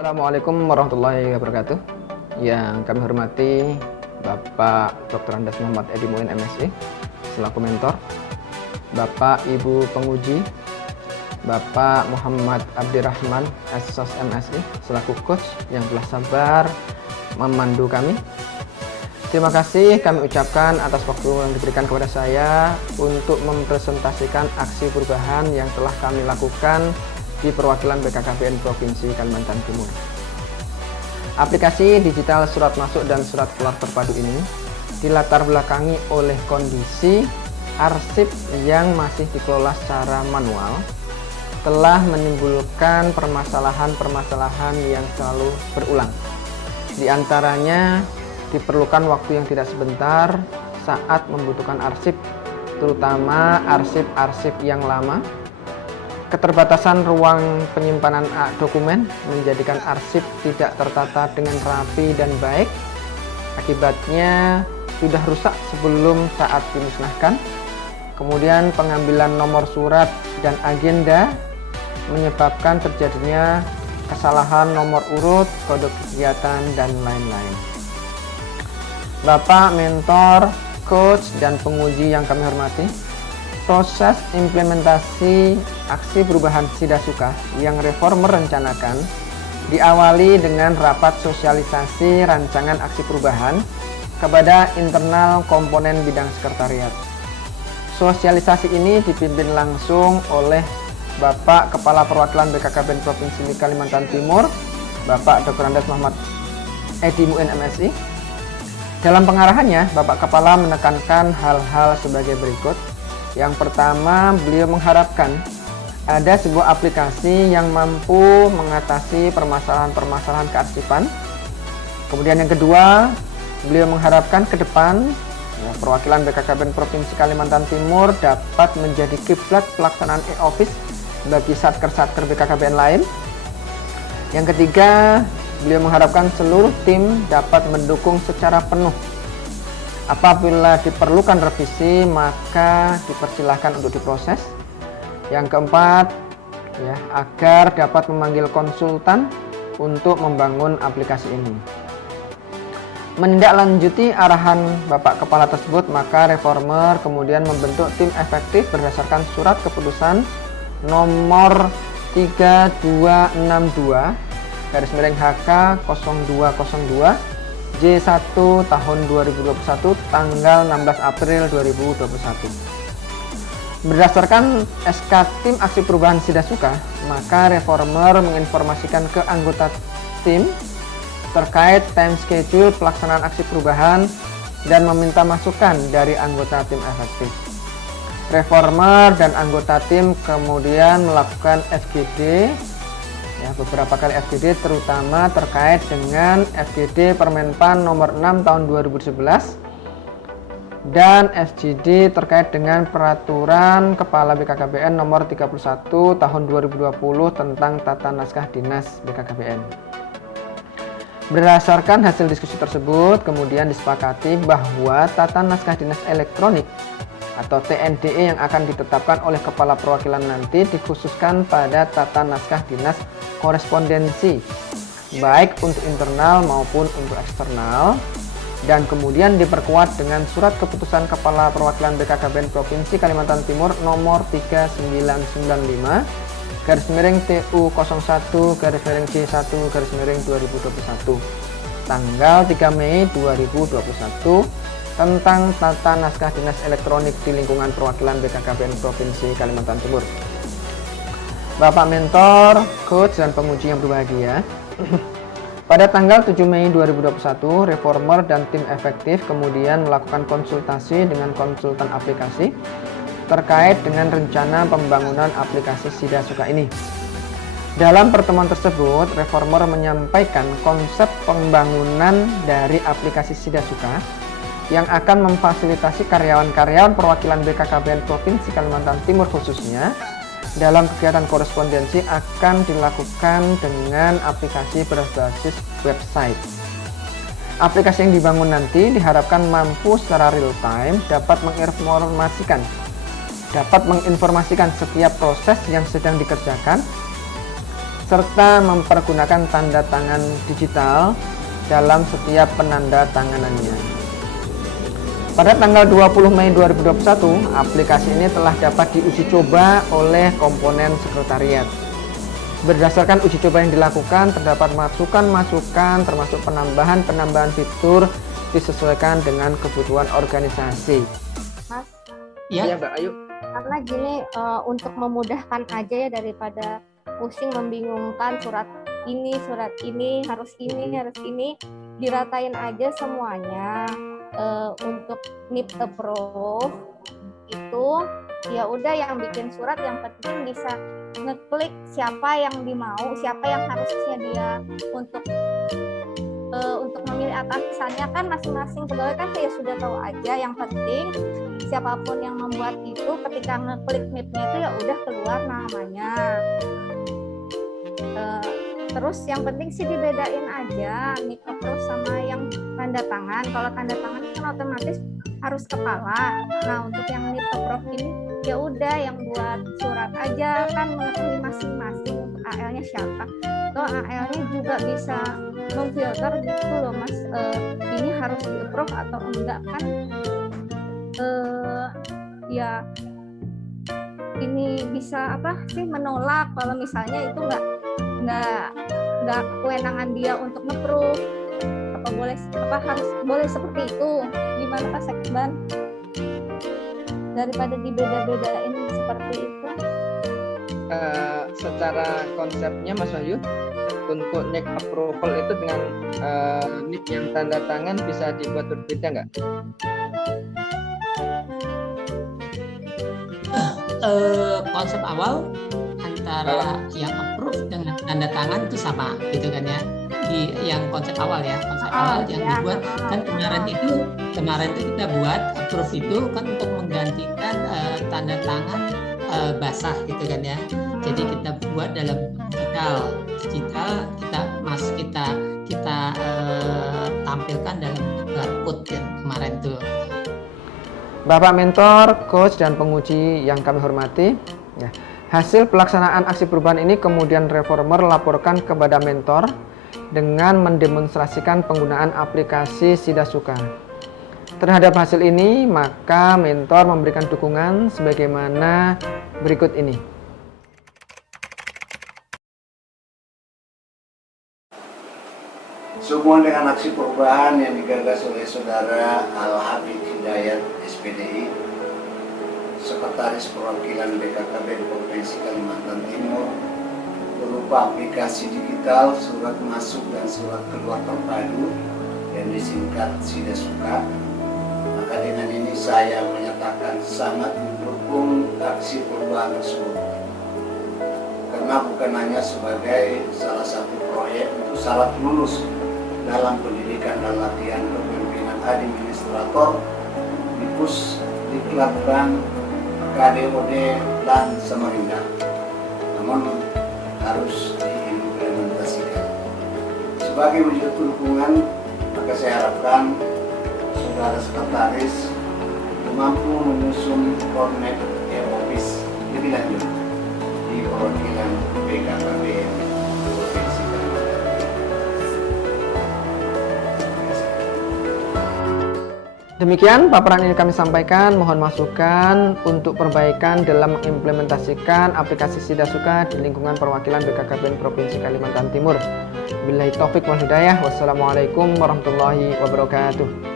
Assalamualaikum warahmatullahi wabarakatuh. Yang kami hormati Bapak Dr. Andes Muhammad Edi Muin MSI selaku mentor, Bapak Ibu penguji, Bapak Muhammad Abdirrahman SSOS MSI selaku coach yang telah sabar memandu kami. Terima kasih kami ucapkan atas waktu yang diberikan kepada saya untuk mempresentasikan aksi perubahan yang telah kami lakukan di perwakilan BKKBN Provinsi Kalimantan Timur. Aplikasi digital surat masuk dan surat keluar terpadu ini dilatar belakangi oleh kondisi arsip yang masih dikelola secara manual telah menimbulkan permasalahan-permasalahan yang selalu berulang. Di antaranya diperlukan waktu yang tidak sebentar saat membutuhkan arsip, terutama arsip-arsip yang lama. Keterbatasan ruang penyimpanan dokumen menjadikan arsip tidak tertata dengan rapi dan baik. Akibatnya sudah rusak sebelum saat dimusnahkan. Kemudian pengambilan nomor surat dan agenda menyebabkan terjadinya kesalahan nomor urut, kode kegiatan, dan lain-lain. Bapak, mentor, coach, dan penguji yang kami hormati, proses implementasi aksi perubahan Sidasuka yang reformer rencanakan diawali dengan rapat sosialisasi rancangan aksi perubahan kepada internal komponen bidang sekretariat. Sosialisasi ini dipimpin langsung oleh Bapak Kepala Perwakilan BKKBN Provinsi Kalimantan Timur, Bapak Dr. Andes Muhammad Edi Muin MSI. Dalam pengarahannya, Bapak Kepala menekankan hal-hal sebagai berikut. Yang pertama, beliau mengharapkan ada sebuah aplikasi yang mampu mengatasi permasalahan-permasalahan kearsipan. Kemudian yang kedua, beliau mengharapkan ke depan perwakilan BKKBN Provinsi Kalimantan Timur dapat menjadi kiblat pelaksanaan e-office bagi satker-satker BKKBN lain. Yang ketiga, beliau mengharapkan seluruh tim dapat mendukung secara penuh. Apabila diperlukan revisi, maka dipersilahkan untuk diproses. Yang keempat, agar dapat memanggil konsultan untuk membangun aplikasi ini. Menindaklanjuti arahan Bapak Kepala tersebut, maka reformer kemudian membentuk tim efektif berdasarkan surat keputusan nomor 3262 /HK 0202 J1 tahun 2021 tanggal 16 April 2021. Berdasarkan SK Tim Aksi Perubahan Sidasuka, maka reformer menginformasikan ke anggota tim terkait time schedule pelaksanaan aksi perubahan dan meminta masukan dari anggota tim efektif. Reformer dan anggota tim kemudian melakukan FGD, beberapa kali FGD, terutama terkait dengan FGD Permenpan nomor 6 tahun 2011 dan FGD terkait dengan peraturan Kepala BKKBN nomor 31 tahun 2020 tentang tata naskah dinas BKKBN. Berdasarkan hasil diskusi tersebut, kemudian disepakati bahwa tata naskah dinas elektronik atau TNDE yang akan ditetapkan oleh Kepala Perwakilan nanti dikhususkan pada tata naskah dinas korespondensi, baik untuk internal maupun untuk eksternal, dan kemudian diperkuat dengan surat keputusan Kepala Perwakilan BKKBN Provinsi Kalimantan Timur nomor 3995 /TU01/C1/2021 tanggal 3 Mei 2021 tentang tata naskah dinas elektronik di lingkungan perwakilan BKKBN Provinsi Kalimantan Timur. Bapak mentor, coach, dan penguji yang berbahagia, pada tanggal 7 Mei 2021, reformer dan tim efektif kemudian melakukan konsultasi dengan konsultan aplikasi terkait dengan rencana pembangunan aplikasi Sidasuka ini. Dalam pertemuan tersebut, reformer menyampaikan konsep pembangunan dari aplikasi Sidasuka yang akan memfasilitasi karyawan-karyawan perwakilan BKKBN Provinsi Kalimantan Timur khususnya dalam kegiatan korespondensi akan dilakukan dengan aplikasi berbasis website. Aplikasi yang dibangun nanti diharapkan mampu secara real time dapat menginformasikan setiap proses yang sedang dikerjakan serta mempergunakan tanda tangan digital dalam setiap penanda tanganannya. Pada tanggal 20 Mei 2021, aplikasi ini telah dapat diuji coba oleh komponen sekretariat. Berdasarkan uji coba yang dilakukan, terdapat masukan-masukan termasuk penambahan fitur disesuaikan dengan kebutuhan organisasi. Mas, Iya, Mbak, ayo. karena gini, untuk memudahkan aja ya, daripada pusing membingungkan surat ini, harus ini, diratain aja semuanya. Untuk NIP approve itu ya udah, yang bikin surat yang penting bisa ngeklik siapa yang dimau, siapa yang harusnya dia untuk memilih atasannya. Kan masing-masing pegawai kan saya sudah tahu aja, yang penting siapapun yang membuat itu ketika ngeklik NIP-nya itu ya udah keluar namanya. Terus yang penting sih dibedain aja NIP approve sama yang tanda tangan. Kalau tanda tangan kan otomatis harus kepala. Nah, untuk yang NIP approve ini ya udah yang buat surat aja, kan mengetahui masing-masing untuk AL-nya siapa. Atau AL-nya juga bisa memfilter gitu loh, Mas. Ini harus di approve atau enggak kan? Ya ini bisa menolak kalau misalnya itu nggak kewenangan dia untuk nge-approve. Boleh seperti itu? Gimana Pak Sekban? Daripada dibeda-bedain seperti itu. Secara konsepnya Mas Wahyu, untuk NIP approval itu dengan NIP yang tanda tangan bisa dibuat berbeda nggak? Konsep awal antara yang approve dengan tanda tangan itu sama gitu kan ya, di yang konsep awal yang dibuat kan kemarin itu kita buat approve itu kan untuk menggantikan tanda tangan basah gitu kan ya. Jadi kita buat dalam digital kita tampilkan dalam barcode kan kemarin tuh. Bapak mentor, coach, dan penguji yang kami hormati, ya, hasil pelaksanaan aksi perubahan ini kemudian reformer laporkan kepada mentor dengan mendemonstrasikan penggunaan aplikasi Sidasuka. Terhadap hasil ini, maka mentor memberikan dukungan sebagaimana berikut ini. Sehubungan dengan aksi perubahan yang digagas oleh Saudara Al-Habib Hidayat SPDI, Sekretaris Perwakilan BKKBN Provinsi Kalimantan Timur, berupa aplikasi digital surat masuk dan surat keluar terpadu yang disingkat Sidasuka, maka dengan ini saya menyatakan sangat mendukung aksi perubahan tersebut. Karena bukan hanya sebagai salah satu proyek untuk syarat lulus dalam pendidikan dan latihan kepemimpinan administrator di Pusdiklat Bank, KDOD, dan Samarinda, namun harus diimplementasikan. Sebagai wujud dukungan, maka saya harapkan Saudara Sekretaris mampu menyusun format e-office lebih lanjut di perwakilan BKKBN Provinsi Kalimantan. Demikian paparan ini kami sampaikan. Mohon masukan untuk perbaikan dalam mengimplementasikan aplikasi Sidasuka di lingkungan perwakilan BKKBN Provinsi Kalimantan Timur. Billahi taufik wal hidayah. Wassalamualaikum warahmatullahi wabarakatuh.